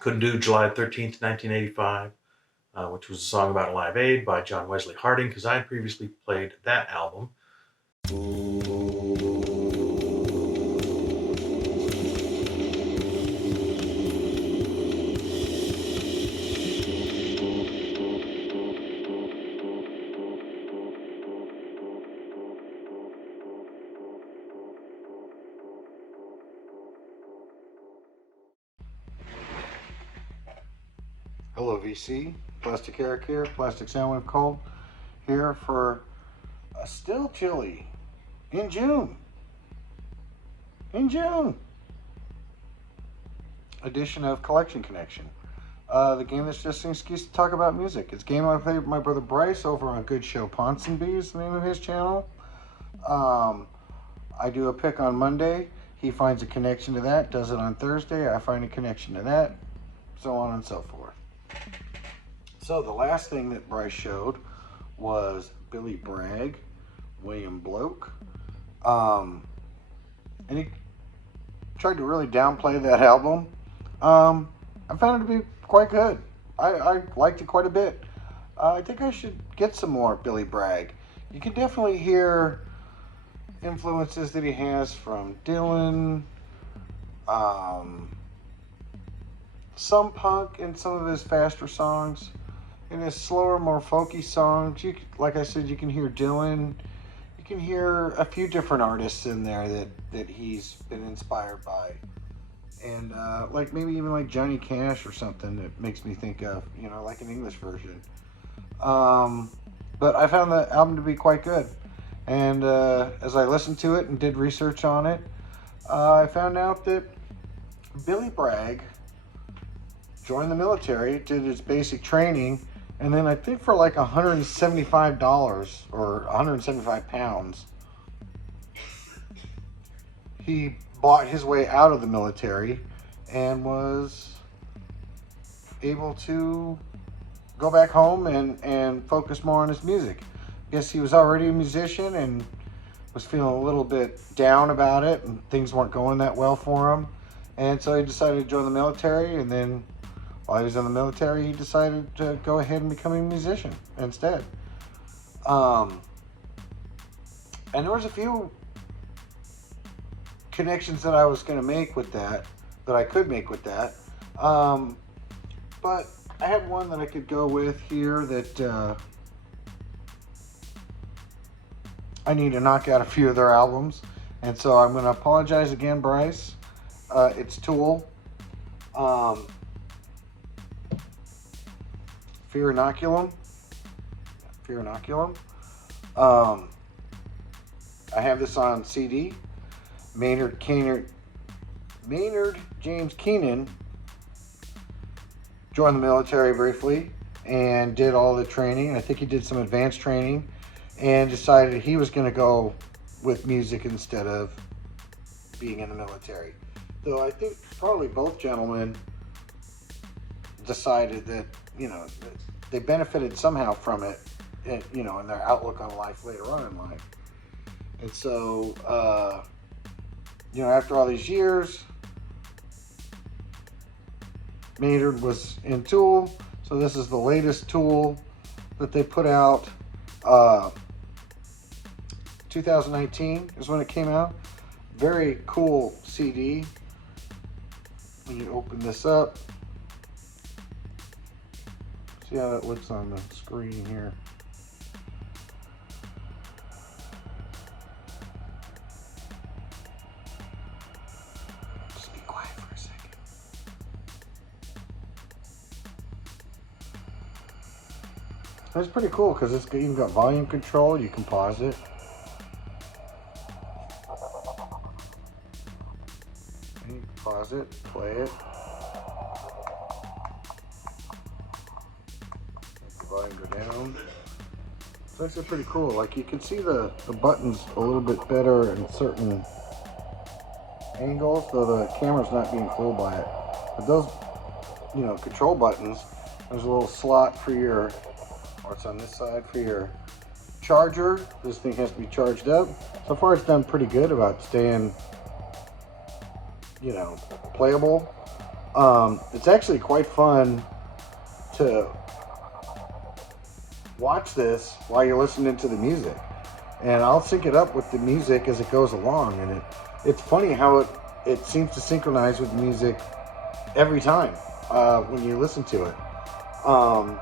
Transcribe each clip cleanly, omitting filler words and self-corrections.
Couldn't do July 13th, 1985, which was a song about Live Aid by John Wesley Harding, because I had previously played that album. Hello, VC. Plastic Eric here, Plastic Soundwave Cold, here for a still chilly in June. In June! Edition of Collection Connection. The game that's just an excuse to talk about music. It's a game I play with my brother Bryce over on Good Show Ponsonby is the name of his channel. I do a pick on Monday. He finds a connection to that, does it on Thursday. I find a connection to that, so on and so forth. So the last thing that Bryce showed was Billy Bragg, William Bloke. And he tried to really downplay that album. I found it to be quite good. I liked it quite a bit. I think I should get some more Billy Bragg. You can definitely hear influences that he has from Dylan, some punk in some of his faster songs. In his slower, more folky songs, like I said, you can hear Dylan. You can hear a few different artists in there that he's been inspired by. And like maybe even like Johnny Cash or something that makes me think of, like an English version. But I found the album to be quite good. And as I listened to it and did research on it, I found out that Billy Bragg joined the military, did his basic training, and then I think for like $175 or 175 pounds, he bought his way out of the military and was able to go back home and focus more on his music. I guess he was already a musician and was feeling a little bit down about it, and things weren't going that well for him. And so he decided to join the military, and then while he was in the military, he decided to go ahead and become a musician instead. And there was a few connections that I was going to make with that I could make with that. But I had one that I could go with here that I need to knock out a few of their albums. And so I'm going to apologize again, Bryce. It's Tool. Fear Inoculum. I have this on CD. Maynard James Keenan joined the military briefly and did all the training. I think he did some advanced training and decided he was going to go with music instead of being in the military. Though I think probably both gentlemen decided that, they benefited somehow from it, in their outlook on life later on in life. And so, after all these years, Maynard was in Tool. So this is the latest Tool that they put out. 2019 is when it came out. Very cool CD. When you open this up, see how that looks on the screen here. Just be quiet for a second. It's pretty cool because it's even got volume control. You can pause it. You can pause it, play it. Volume go down. It's actually pretty cool. Like you can see the buttons a little bit better in certain angles, though the camera's not being fooled by it. But those, control buttons, there's a little slot for your, or it's on this side for your charger. This thing has to be charged up. So far it's done pretty good about staying, playable. It's actually quite fun to watch this while you're listening to the music, and I'll sync it up with the music as it goes along, and it's funny how it seems to synchronize with the music every time when you listen to it. So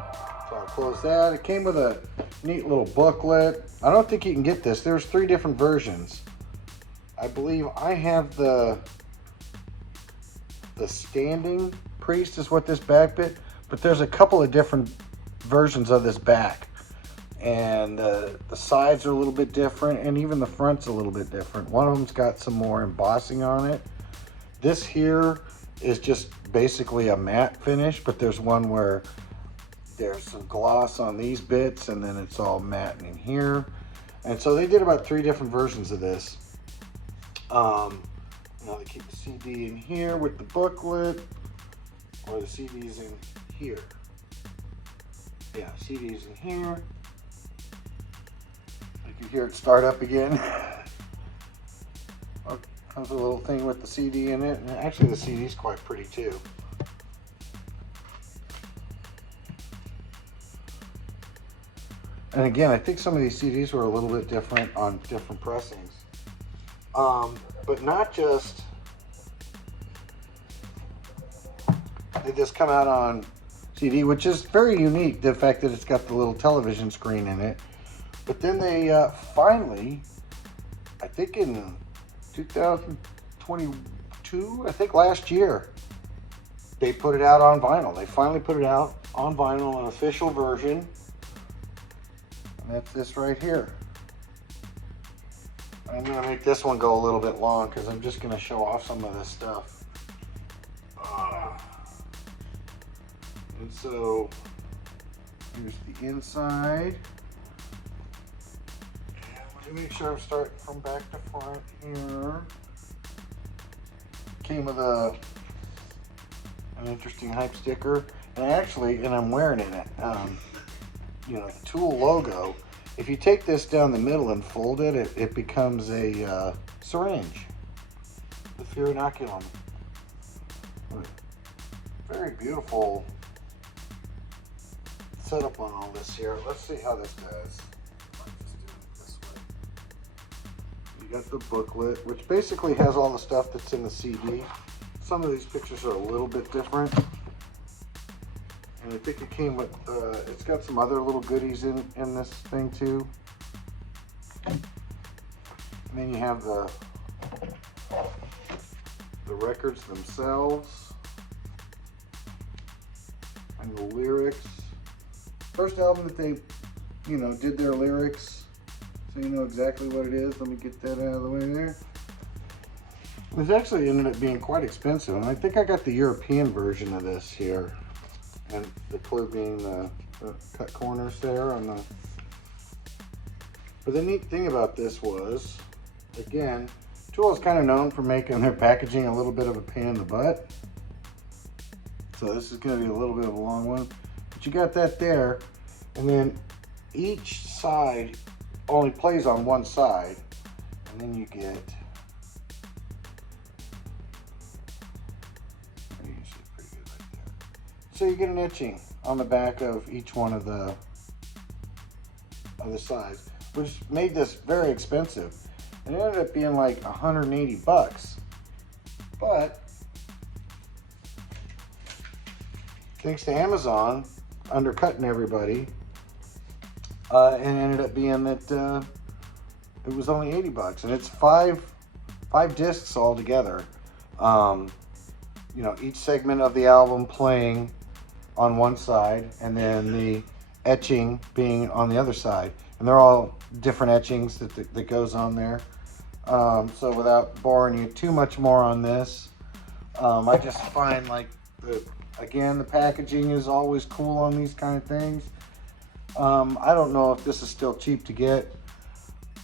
I'll close that. It came with a neat little booklet. I don't think you can get this. There's 3 different versions. I believe I have the standing priest is what this back bit, but there's a couple of different versions of this back, and the sides are a little bit different, and even the front's a little bit different. One of them's got some more embossing on it. This here is just basically a matte finish, but there's one where there's some gloss on these bits, and then it's all matte in here. And so they did about 3 different versions of this. Now they keep the CD in here with the booklet, or the CD's in here. Yeah, CD's in here. You can hear it start up again. Oh, comes a little thing with the CD in it, and actually the CD's quite pretty too. And again, I think some of these CDs were a little bit different on different pressings. But not just, they just come out on CD, which is very unique, the fact that it's got the little television screen in it. But then they finally, I think in 2022, I think last year, they put it out on vinyl. They finally put it out on vinyl, an official version. And that's this right here. I'm going to make this one go a little bit long because I'm just going to show off some of this stuff. And so, here's the inside. And let me make sure I'm starting from back to front here. Came with an interesting hype sticker. And actually, and I'm wearing it, you know, the Tool logo. If you take this down the middle and fold it, it becomes a syringe. The Fear Inoculum. Very beautiful setup on all this here. Let's see how this does. Let's just do it this way. You got the booklet, which basically has all the stuff that's in the CD. Some of these pictures are a little bit different. And I think it came with, it's got some other little goodies in this thing too. And then you have the records themselves. And the lyrics. First album that they, you know, did their lyrics. So you know exactly what it is. Let me get that out of the way there. It actually ended up being quite expensive. And I think I got the European version of this here. And the clue being the cut corners there on the. But the neat thing about this was, again, Tool is kind of known for making their packaging a little bit of a pain in the butt. So this is going to be a little bit of a long one. But you got that there, and then each side only plays on one side, and then you get. So you get an etching on the back of each one of the sides, which made this very expensive. It ended up being like 180 bucks. But thanks to Amazon undercutting everybody, it ended up being that it was only 80 bucks, and it's five discs all together. You know, each segment of the album playing on one side, and then the etching being on the other side, and they're all different etchings that goes on there. So without boring you too much more on this, I just find like the packaging is always cool on these kind of things. I don't know if this is still cheap to get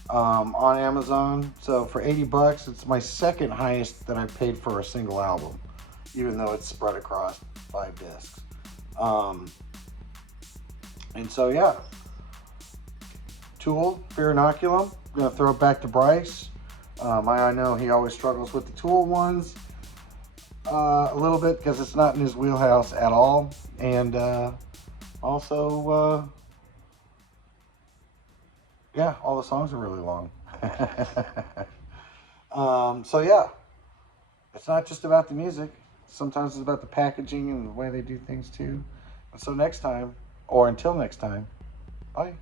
on Amazon. So for 80 bucks, it's my second highest that I paid for a single album, even though it's spread across 5 discs. And so yeah, Tool, Fear Inoculum. I'm gonna throw it back to Bryce. I know he always struggles with the Tool ones. a little bit because it's not in his wheelhouse at all, and also, yeah, all the songs are really long. So yeah, it's not just about the music. Sometimes it's about the packaging and the way they do things too. And so next time, or until next time, bye.